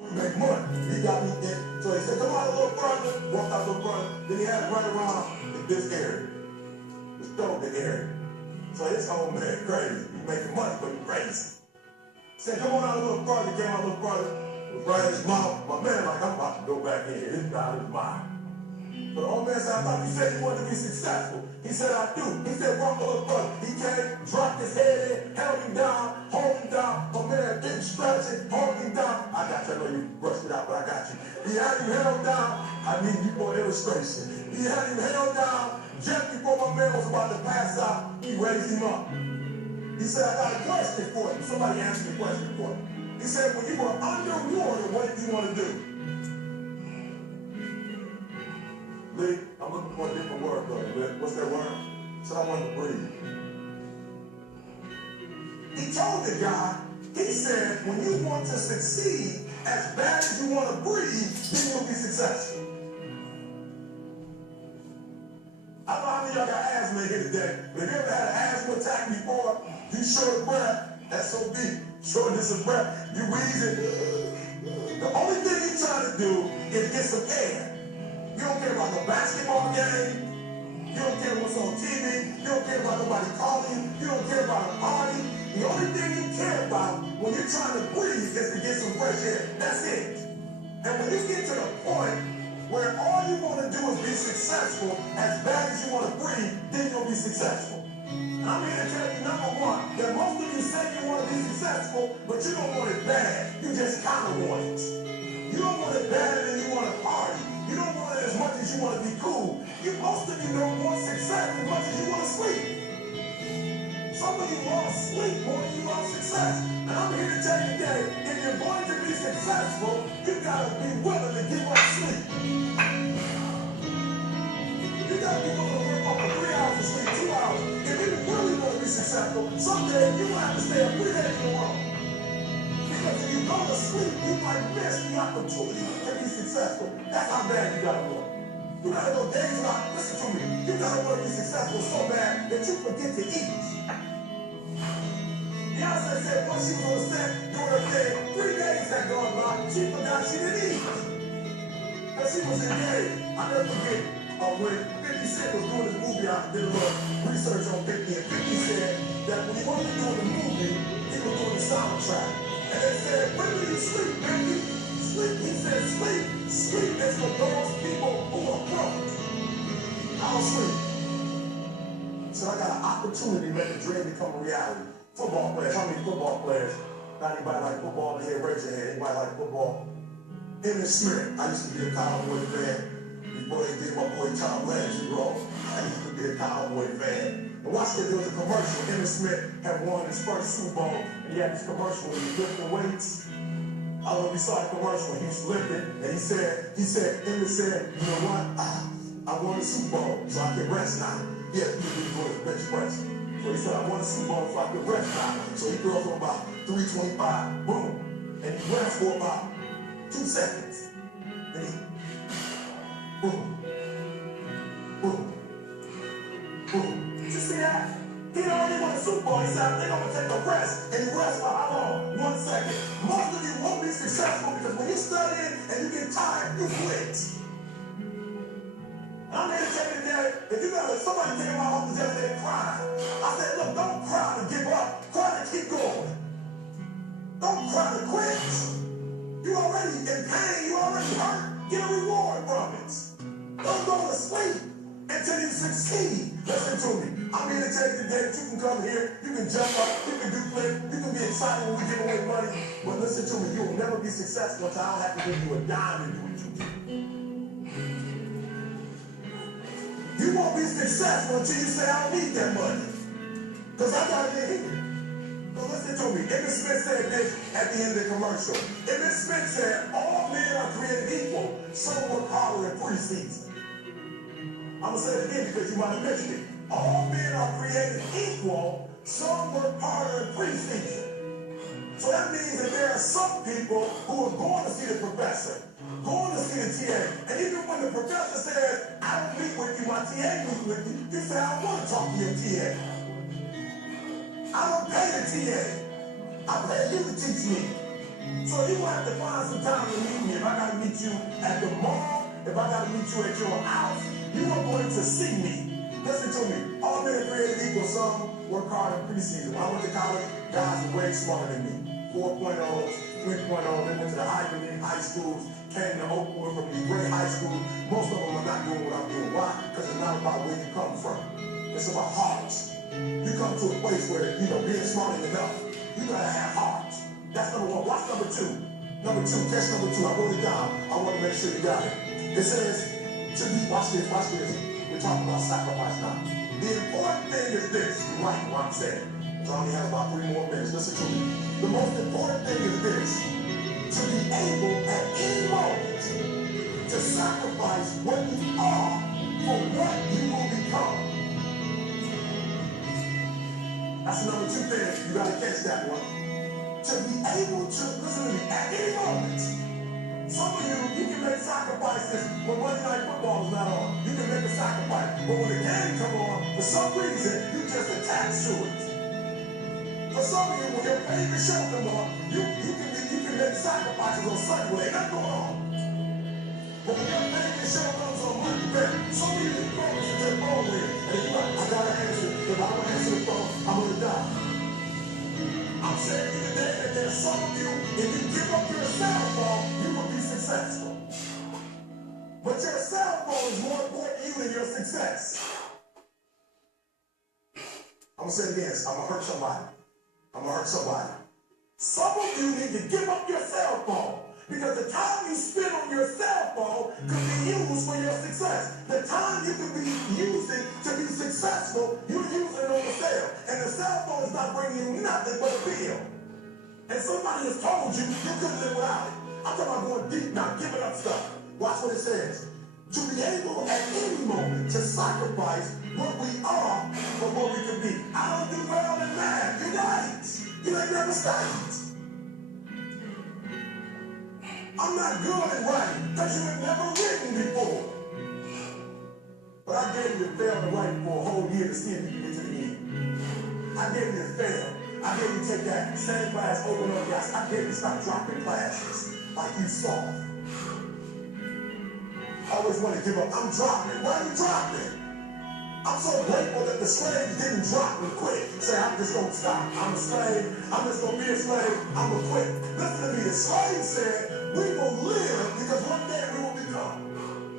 Make money. He got me in. So he said, come out a little further. Walked out a little further. Then he had to run around in this area. The Stockton area. So his old man crazy. He making money, but he crazy. He said, come on out a little further. Came out a little further. Was right in his mouth. My man like, I'm about to go back in here. This guy is mine. But the old man said, I thought you said you wanted to be successful. He said, I do. He said, walk a little further. He came, dropped his head in, held him down, hold him down. My man didn't stretch it, hold him down. I got you. I know you brushed it out, but I got you. He had him held down. I need you for illustration. He had him held down. Just before my man was about to pass out, he raised him up. He said, I got a question for you. Somebody answered the question for him. He said, when you were underwater, what did you want to do? Lee, I'm looking for a different word, brother. What's that word? He said, I want to breathe. He told the guy, he said, when you want to succeed as bad as you want to breathe, then you'll be successful. I don't know how many of y'all got asthma in here today, but if you ever had an asthma attack before, you short of breath, SOB, shortness of breath, you wheezing. The only thing you're trying to do is get some air. You don't care about no basketball game. You don't care what's on TV. You don't care about nobody calling you. You don't care about a party. The only thing you care about when you're trying to breathe is to get some fresh air. That's it. And when you get to the point where all you want to do is be successful as bad as you want to breathe, then you'll be successful. And I'm here to tell you, number one, that most of you say you want to be successful, but you don't want it bad. You just kind of want it. You don't want it bad and you want to party. You don't want it as much as you want to be cool. Most of you don't want success as much as you want to sleep. Some of you want to sleep more than you want success. And I'm here to tell you today, if you're going to be successful, you got to be willing to give up sleep. You got to be willing to work off for 3 hours of sleep, 2 hours. If you really want to be successful, someday you will have to stay up 3 days in a row. Because if you go to sleep, you might miss the opportunity to be successful. That's how bad you got to work. You gotta go days without, listen to me, you gotta want to be successful so bad that you forget to eat. Beyonce said once she was on set doing her thing, 3 days had gone by, she forgot she didn't eat. Because she was engaged. I never forget when 50 Cent was doing his movie, I did a little research on 50, and 50 said that when he wasn't doing the movie, he was doing the soundtrack. And they said, when do you sleep, baby? Sleep, he said, sleep. Sleep is for those people who are broke. I don't sleep. So I got an opportunity to make a dream become a reality. Football players, how many football players? Not anybody like football in here, raise your hand. Anybody like football? Emmitt Smith. I used to be a Cowboy fan before they did my boy Tom Landry role. I used to be a Cowboy fan. And watch this, there was a commercial. Emmitt Smith had won his first Super Bowl, and he had this commercial where he was lifting weights. I don't know if you saw the commercial, he was lifting, and he said, Emmitt said, you know what, I won the Super Bowl, so I can rest now. Yeah, he was doing his bench press. So he said, I won the Super Bowl, so I can rest now. So he throws on about 325, boom, and he rests for about 2 seconds. Then he, boom, boom, boom. Did you see that? He already won the Super Bowl. He said, I think I'm going to take a rest. And he rests for how long? 1 second. Most of you won't be successful because when you study and you get tired, you quit. I'm here to tell you today, if you got somebody came to my office the other day crying, I said, look, don't cry to give up. Cry to keep going. Don't cry to quit. You already in pain. You already hurt. Get a reward from it. Don't go to sleep until you succeed. Listen to me. I'm here to tell you today that you can come here, you can jump up, you can do flips, you can be excited when we give away money. But listen to me, you will never be successful until I don't have to give you a dime to do what you do. You won't be successful until you say, I don't need that money. Because I got it in here. So listen to me. Emmitt Smith said this at the end of the commercial. Emmitt Smith said, all men are created equal. Some work harder in preseason. I'm going to say it again because you might have missed it. All men are created equal. Some work harder in preseason. So that means that there are some people who are going to see the professor, going to see the TA. And even when the professor says, I don't meet with you, my TA meets with you, you say, I don't want to talk to your TA. I don't pay the TA. I pay you to teach me. So you will have to find some time to meet you at the mall, if I gotta meet you at your house, you are going to see me. Listen to me. All men are created equal. Some work hard in preseason. When I went to college, guys were way smarter than me. 4.0s, 3.0, they went to the Ivy League high schools, came to Oakwood from these great high schools. Most of them are not doing what I'm doing. Why? Because it's not about where you come from. It's about hearts. You come to a place where, being smart enough, you gotta have heart. That's number one. Watch number two. Number two, catch number two. I wrote it down. I want to make sure you got it. It says, watch this. We're talking about sacrifice now. The important thing is this. You're right, what I'm saying. I only have about 3 more minutes. Listen to me. The most important thing is this. To be able at any moment to sacrifice what you are for what you will become. That's the number 2 thing. You got to catch that one. To be able to, listen to me, at any moment. Some of you can make sacrifices when Monday Night Football is not on. You can make a sacrifice. But when the game comes on, for some reason, you just attach to it. For some of you, when your favorite show comes on, you can make sacrifices on Sunday when ain't nothing going on. But when your favorite show comes on Monday, some of you can focus and just phone with it. And you're like, I gotta answer. If I don't answer the phone, I'm gonna die. I'm saying to you today that there's some of you, if you give up your cell phone, you will be successful. But your cell phone is more important to you than your success. I'm gonna say it again. I'm gonna hurt somebody. Some of you need to give up your cell phone because the time you spend on your cell phone could be used for your success. The time you could be using to be successful, you're using it on the cell. And the cell phone is not bringing you nothing but a bill. And somebody has told you you couldn't live without it. I'm talking about going deep now, giving up stuff. Watch what it says. To be able at any moment to sacrifice what we are for what we can be. I don't do well in math. You're right. You ain't never studied. I'm not good at writing because you have never written before. But I dare you to fail to write for a whole year to see if you can get to the end. I dare you to fail. I dare you to take that same class over and over again. I dare you to stop dropping classes like you soft. I always want to give up. I'm dropping. Why are you dropping? I'm so grateful that the slaves didn't drop and quit. Say, I'm just going to stop. I'm a slave. I'm just going to be a slave. I'm going to quit. Listen to me. The slave said, we will live because one day we will become.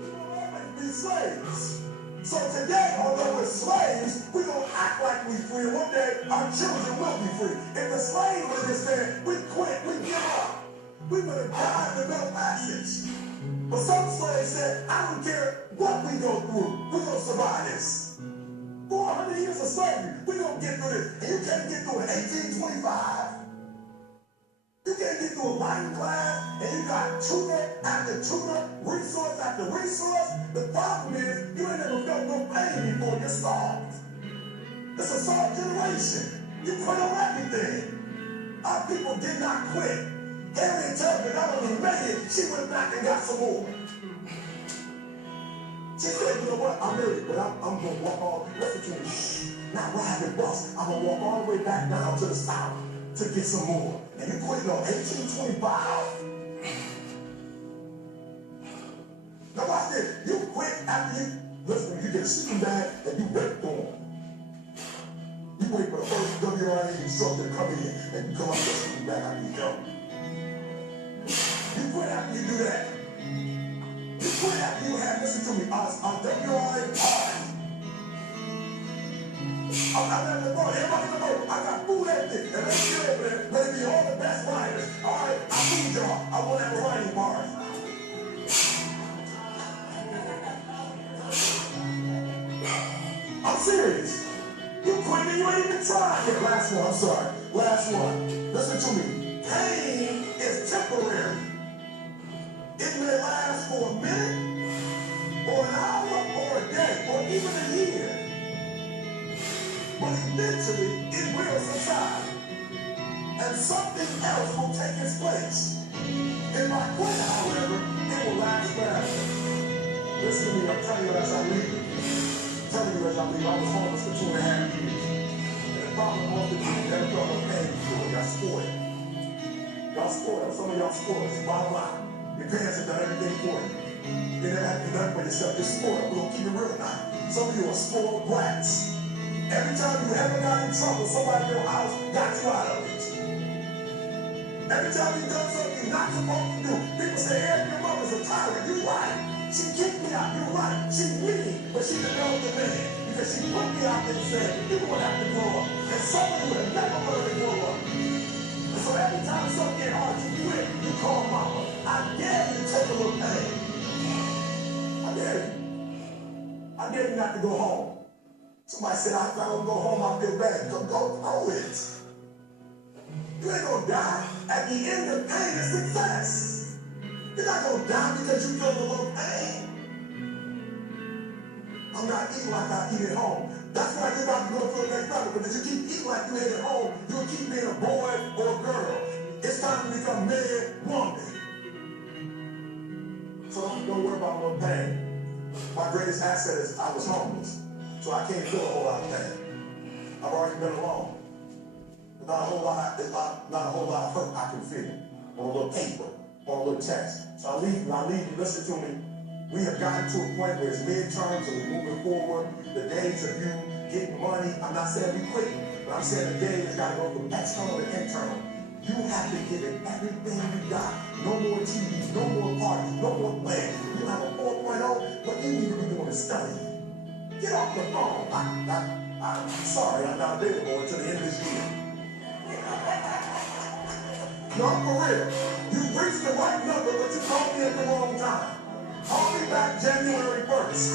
We will always be slaves. So today, although we're slaves, we don't act like we're free. One day, our children will be free. If the slave would have said, we quit, we give up, we would have died in the middle passage. But some slaves said, I don't care what we go through, we're going to survive this. 400 years of slavery, we're going to get through this. And you can't get through it 1825. You can't get through a writing class, and you got tutor after tutor, resource after resource. The problem is, you ain't never felt no pain before you're starved. It's a soft generation. You quit on everything. Our people did not quit. Harriet Tubman not only made it, she went back and got some more. She said, you know what, I made it, but I'm going to walk all, listen to me, not ride the bus. I'm going to walk all the way back down to the south to get some more. And you quitting on 1825? Now watch this. You quit after you, listen, you get a sleeping bag and you wait for them. You wait for the first WRA instructor to come in and you come up with a sleeping bag after you go. You quit after you do that. You quit after you have, listen to me, WRA party. I'm at the boat. Everybody in the boat. I got food everything. And let's get over there. Let it be all the best writers. All right, I need y'all. I want to have a writing party. I'm serious. You quit and you ain't even tried yet. Last one, I'm sorry. Last one. Listen to me. Pain is temporary. It may last for a minute, or an hour, or a day, or even a year. But eventually, it will subside. And something else will take its place. If I quit, however, it will last forever. Listen to me, I'm telling you as I leave. I was homeless for 2.5 years. And the problem most of you never felt no pain before. Y'all spoiled. Y'all spoiled. Some of y'all spoiled. Bottom line. Your parents has done everything for you. You never have to do nothing for yourself. You're spoiled. We're going to keep it real now. Some of you are spoiled brats. Every time you ever got in trouble, somebody in your house got you out of it. Every time you done something you're not supposed to do, people say, Eric, your mother's a tyrant. You're right. She kicked me out. You're right. She's mean, but she developed a man. Because she put me out there and said, you're going to have to grow up. And some of you would have never learned to grow up. And so every time something gets hard, you quit. You call mama. I dare you to take a little pain. I dare you. I dare you not to go home. Somebody said, I don't go home, I feel bad. Go through it. You ain't gonna die. At the end of pain is success. You're not gonna die because you feel a little pain. I'm not eating like I eat at home. That's why you're about to go to the next level. Because if you keep eating like you ate at home, you'll keep being a boy or a girl. It's time to become man, woman. So don't worry about no pain. My greatest asset is I was homeless. So I can't feel a whole lot of pain. I've already been alone. There's not a whole lot of hurt I can feel. On a little paper, on a little text. So I leave you, listen to me. We have gotten to a point where it's midterms and we're moving forward. The days of you getting money, I'm not saying we quit, but I'm saying the day has got to go from external to internal. You have to give it everything you got. No more TV, no more parties, no more plans. You have a 4.0, what you need to be doing is studying. Get off the phone. I'm sorry, I'm not available until the end of this year. No, for real. You reached the right number, but you called me at the wrong time. Call me back January 1st.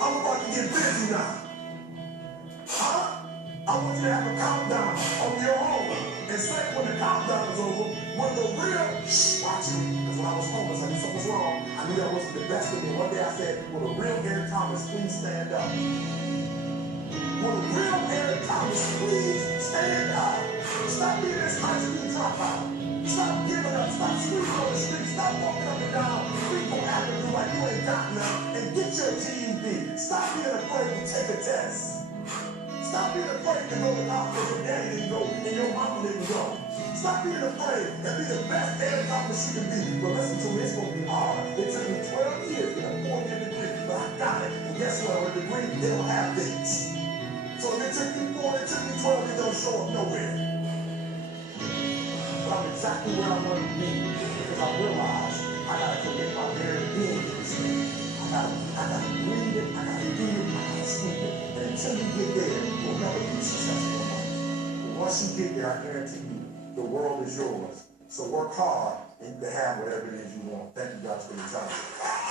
I'm about to get busy now. Huh? I want you to have a countdown on your own. And say when the countdown is over, when the real, watch it. Because when I was homeless, I knew something was wrong. I knew that wasn't the best of me. One day I said, will the real Eric Thomas please stand up? Will the real Eric Thomas please stand up? Stop being this high school dropout. Stop giving up. Stop sleeping on the street. Stop walking up and down Freeport Avenue like you ain't got none. And get your GED. Stop being afraid to take a test. Stop being afraid to go to college because your daddy didn't go and your mama didn't go. Stop being afraid and be the best Eric Thomas you can be. But listen to me, it's going to be hard. It took me 12 years to get a 4-year degree, but I got it. And guess what? With a degree, they don't have dates. So if it took me 4, it took me 12, it don't show up nowhere. But I'm exactly where I want to be because I realized I got to commit my very being to this thing. I gotta breathe it, I gotta eat it, I gotta sleep it. And until you get there, you'll never be successful. But once you get there, I guarantee you, the world is yours. So work hard and you can have whatever it is you want. Thank you guys for your time.